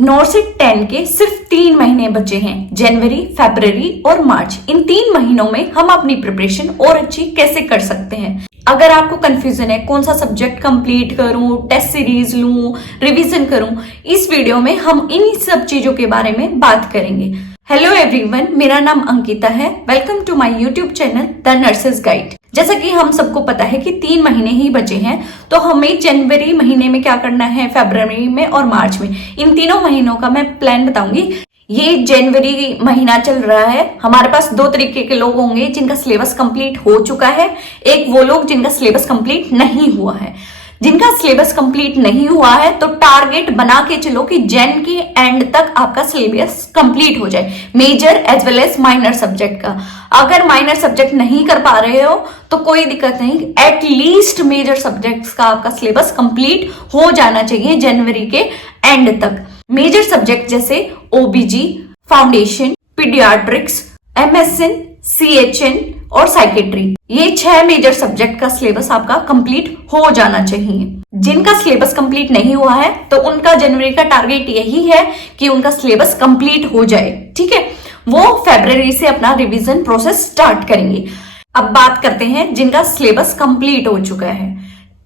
नॉर्सेट 10 के सिर्फ 3 महीने बचे हैं, जनवरी, फरवरी और मार्च। इन 3 महीनों में हम अपनी प्रिपरेशन और अच्छी कैसे कर सकते हैं। अगर आपको कंफ्यूजन है कौन सा सब्जेक्ट कंप्लीट करूं, टेस्ट सीरीज लूं, रिवीजन करूं, इस वीडियो में हम इन्हीं सब चीजों के बारे में बात करेंगे। हेलो एवरीवन, मेरा नाम अंकिता है। Welcome to my YouTube channel the nurses guide. जैसा कि हम सबको पता है कि 3 महीने ही बचे हैं, तो हमें जनवरी महीने में क्या करना है, फरवरी में और मार्च में, इन तीनों महीनों का मैं प्लान बताऊंगी। ये जनवरी महीना चल रहा है, हमारे पास 2 तरीके के लोग होंगे जिनका सिलेबस कंप्लीट हो चुका है, एक वो लोग जिनका सिलेबस कंप्लीट नहीं हुआ है। जिनका सिलेबस कंप्लीट नहीं हुआ है तो टारगेट बना के चलो कि जन के एंड तक आपका सिलेबस कंप्लीट हो जाए, major as well as minor subject का। अगर माइनर सब्जेक्ट नहीं कर पा रहे हो तो कोई दिक्कत नहीं, एटलीस्ट मेजर सब्जेक्ट्स का आपका सिलेबस कंप्लीट हो जाना चाहिए जनवरी के एंड तक। मेजर सब्जेक्ट जैसे ओबीजी, फाउंडेशन, पीडियाट्रिक्स, एमएसएन, सीएचएन और साइकेट्री, ये 6 मेजर सब्जेक्ट का सिलेबस आपका कंप्लीट हो जाना चाहिए। जिनका सिलेबस कंप्लीट नहीं हुआ है तो उनका जनवरी का टारगेट यही है कि उनका सिलेबस कंप्लीट हो जाए, ठीक है। वो फरवरी से अपना रिवीजन प्रोसेस स्टार्ट करेंगे। अब बात करते हैं जिनका सिलेबस कंप्लीट हो चुका है,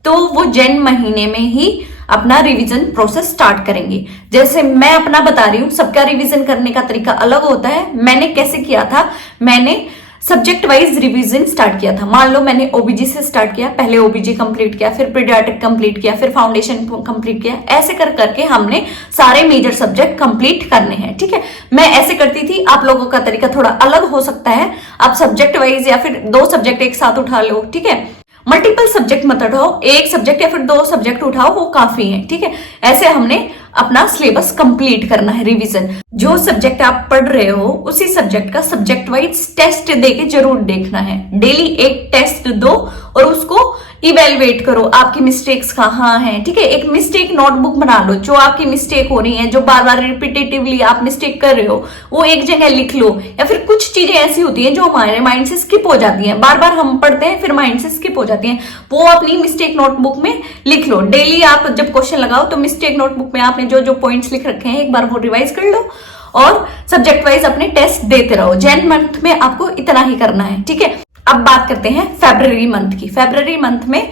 तो वो जन महीने में ही अपना रिवीजन प्रोसेस स्टार्ट करेंगे। जैसे मैं अपना बता रही हूँ, सबका रिवीजन करने का तरीका अलग होता है। मैंने कैसे किया था, मैंने सब्जेक्ट वाइज रिवीजन स्टार्ट किया था। मान लो मैंने ओबीजी से स्टार्ट किया, पहले ओबीजी कंप्लीट किया, फिर पीडियाट्रिक कंप्लीट किया, फिर फाउंडेशन कंप्लीट किया। ऐसे कर करके हमने सारे मेजर सब्जेक्ट कंप्लीट करने हैं, ठीक है। मैं ऐसे करती थी, आप लोगों का तरीका थोड़ा अलग हो सकता है। आप सब्जेक्ट वाइज या फिर 2 सब्जेक्ट एक साथ उठा लो, ठीक है। मल्टीपल सब्जेक्ट मत उठाओ, एक सब्जेक्ट या फिर 2 सब्जेक्ट उठाओ, वो काफी है, ठीक है। ऐसे हमने अपना सिलेबस कंप्लीट करना है, रिवीजन। जो सब्जेक्ट आप पढ़ रहे हो उसी सब्जेक्ट का सब्जेक्ट वाइज टेस्ट देके जरूर देखना है। डेली एक टेस्ट दो और उसको इवेलुएट करो, आपकी मिस्टेक्स कहाँ हैं, ठीक है। एक मिस्टेक नोटबुक बना लो, जो आपकी मिस्टेक हो रही है, जो बार बार रिपीटेटिवली आप मिस्टेक कर रहे हो, वो एक जगह लिख लो। या फिर कुछ चीजें ऐसी होती हैं जो हमारे माइंड से स्किप हो जाती हैं, बार बार हम पढ़ते हैं फिर माइंड से स्किप हो जाती हैं, वो अपनी मिस्टेक नोटबुक में लिख लो। डेली आप जब क्वेश्चन लगाओ तो मिस्टेक नोटबुक में आपने जो जो पॉइंट्स लिख रखे हैं एक बार वो रिवाइज कर लो और सब्जेक्ट वाइज अपने टेस्ट देते रहो। जैन मंथ में आपको इतना ही करना है, ठीक है। अब बात करते हैं फरवरी मंथ की। फरवरी मंथ में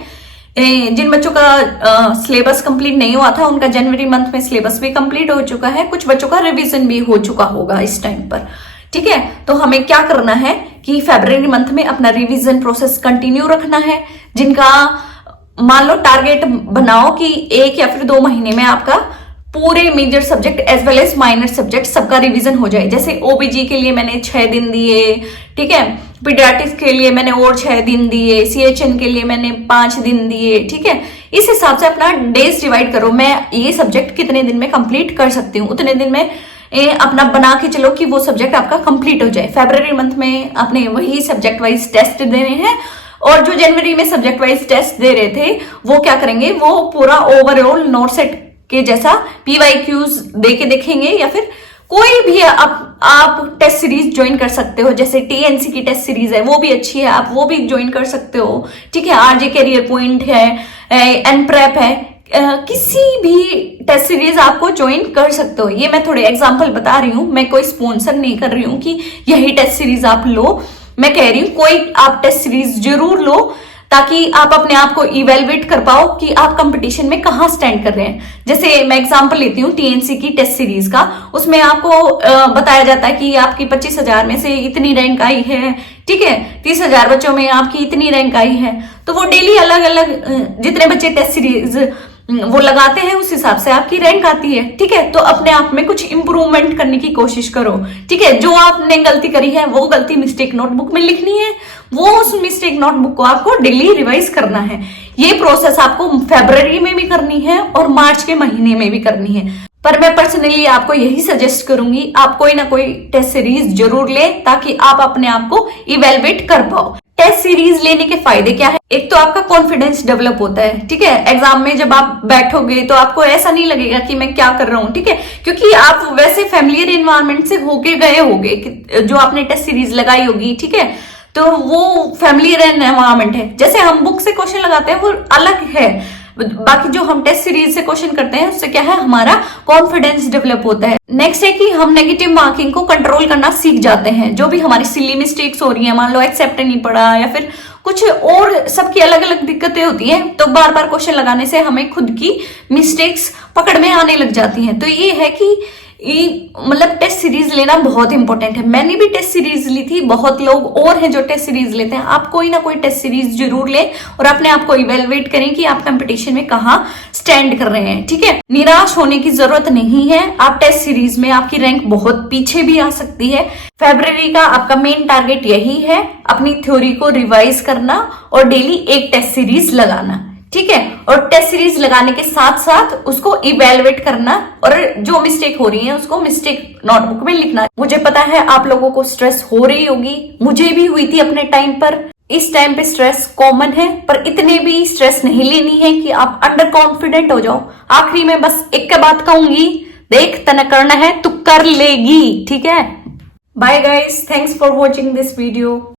जिन बच्चों का सिलेबस कंप्लीट नहीं हुआ था उनका जनवरी मंथ में सिलेबस भी कंप्लीट हो चुका है, कुछ बच्चों का रिवीजन भी हो चुका होगा इस टाइम पर, ठीक है। तो हमें क्या करना है कि फरवरी मंथ में अपना रिवीजन प्रोसेस कंटिन्यू रखना है। जिनका मान लो टारगेट बनाओ कि 1 या फिर 2 महीने में आपका पूरे major subject as well as minor subject सबका रिवीजन हो जाए। जैसे ओबीजी के लिए मैंने 6 दिन दिए, ठीक है। पीडियाट्रिक्स के लिए मैंने और 6 दिन दिए, सीएचएन के लिए मैंने 5 दिन दिए, ठीक है। इस हिसाब से अपना डेज डिवाइड करो, मैं ये सब्जेक्ट कितने दिन में कंप्लीट कर सकती हूँ, उतने दिन में अपना बना के चलो कि वो सब्जेक्ट आपका कंप्लीट हो जाए। फरवरी मंथ में आपने वही सब्जेक्ट वाइज टेस्ट देने हैं और जो जनवरी में सब्जेक्ट वाइज टेस्ट दे रहे थे वो क्या करेंगे, वो पूरा ओवरऑल नॉर्सेट के जैसा पीवाईक्यूज दे के देखेंगे। या फिर कोई भी आप टेस्ट सीरीज ज्वाइन कर सकते हो, जैसे टीएनसी की टेस्ट सीरीज है वो भी अच्छी है, आप वो भी ज्वाइन कर सकते हो, ठीक है। आरजे कैरियर पॉइंट है, एनप्रेप है, किसी भी टेस्ट सीरीज आपको ज्वाइन कर सकते हो। ये मैं थोड़े एग्जांपल बता रही हूँ, मैं कोई स्पॉन्सर नहीं कर रही हूँ कि यही टेस्ट सीरीज आप लो। मैं कह रही हूँ कोई आप टेस्ट सीरीज जरूर लो ताकि आप अपने आप को इवेलुएट कर पाओ कि आप कंपटीशन में कहाँ स्टैंड कर रहे हैं। जैसे मैं एग्जांपल लेती हूँ टीएनसी की टेस्ट सीरीज का, उसमें आपको बताया जाता है कि आपकी 25,000 में से इतनी रैंक आई है, ठीक है। 30,000 बच्चों में आपकी इतनी रैंक आई है, तो वो डेली अलग अलग जितने बच्चे टेस्ट सीरीज वो लगाते हैं उस हिसाब से आपकी रैंक आती है, ठीक है। तो अपने आप में कुछ इंप्रूवमेंट करने की कोशिश करो, ठीक है। जो आपने गलती करी है वो गलती मिस्टेक नोटबुक में लिखनी है, वो उस मिस्टेक नोटबुक को आपको डेली रिवाइज करना है। ये प्रोसेस आपको फरवरी में भी करनी है और मार्च के महीने में भी करनी है। पर मैं पर्सनली आपको यही सजेस्ट करूंगी, आप कोई ना कोई टेस्ट सीरीज जरूर ले ताकि आप अपने आप को इवेलुएट कर पाओ। टेस्ट सीरीज लेने के फायदे क्या है, एक तो आपका कॉन्फिडेंस डेवलप होता है, ठीक है। एग्जाम में जब आप बैठोगे तो आपको ऐसा नहीं लगेगा कि मैं क्या कर रहा हूँ, ठीक है, क्योंकि आप वैसे फैमिलियर एनवायरनमेंट से होके गए होगे, जो आपने टेस्ट सीरीज लगाई होगी, ठीक है। तो वो फैमिलियर एनवायरनमेंट है। जैसे हम बुक से क्वेश्चन लगाते हैं वो अलग है, बाकी जो हम टेस्ट सीरीज से क्वेश्चन करते हैं उससे क्या है, हमारा कॉन्फिडेंस डेवलप होता है। नेक्स्ट है कि हम नेगेटिव मार्किंग को कंट्रोल करना सीख जाते हैं। जो भी हमारी सिली मिस्टेक्स हो रही है, मान लो एक्सेप्ट नहीं पड़ा या फिर कुछ और, सबकी अलग अलग दिक्कतें होती हैं, तो बार बार क्वेश्चन लगाने से हमें खुद की मिस्टेक्स पकड़ में आने लग जाती हैं। तो ये है कि मतलब टेस्ट सीरीज लेना बहुत इंपॉर्टेंट है। मैंने भी टेस्ट सीरीज ली थी, बहुत लोग और हैं जो टेस्ट सीरीज लेते हैं। आप कोई ना कोई टेस्ट सीरीज जरूर लें और अपने आप को इवेलुएट करें कि आप कंपटीशन में कहाँ स्टैंड कर रहे हैं, ठीक है। निराश होने की जरूरत नहीं है। आप टेस्ट सीरीज में आपकी रैंक बहुत पीछे भी आ सकती है। फरवरी का आपका मेन टारगेट यही है, अपनी थ्योरी को रिवाइज करना और डेली एक टेस्ट सीरीज लगाना, ठीक है। और टेस्ट सीरीज लगाने के साथ साथ उसको इवेलुएट करना और जो मिस्टेक हो रही है उसको मिस्टेक नोटबुक में लिखना। मुझे पता है आप लोगों को स्ट्रेस हो रही होगी, मुझे भी हुई थी अपने टाइम पर। इस टाइम पे स्ट्रेस कॉमन है, पर इतने भी स्ट्रेस नहीं लेनी है कि आप अंडर कॉन्फिडेंट हो जाओ। आखिरी में बस एक बात कहूंगी, देख तने करना है तो कर लेगी, ठीक है। Bye guys, thanks for watching this video.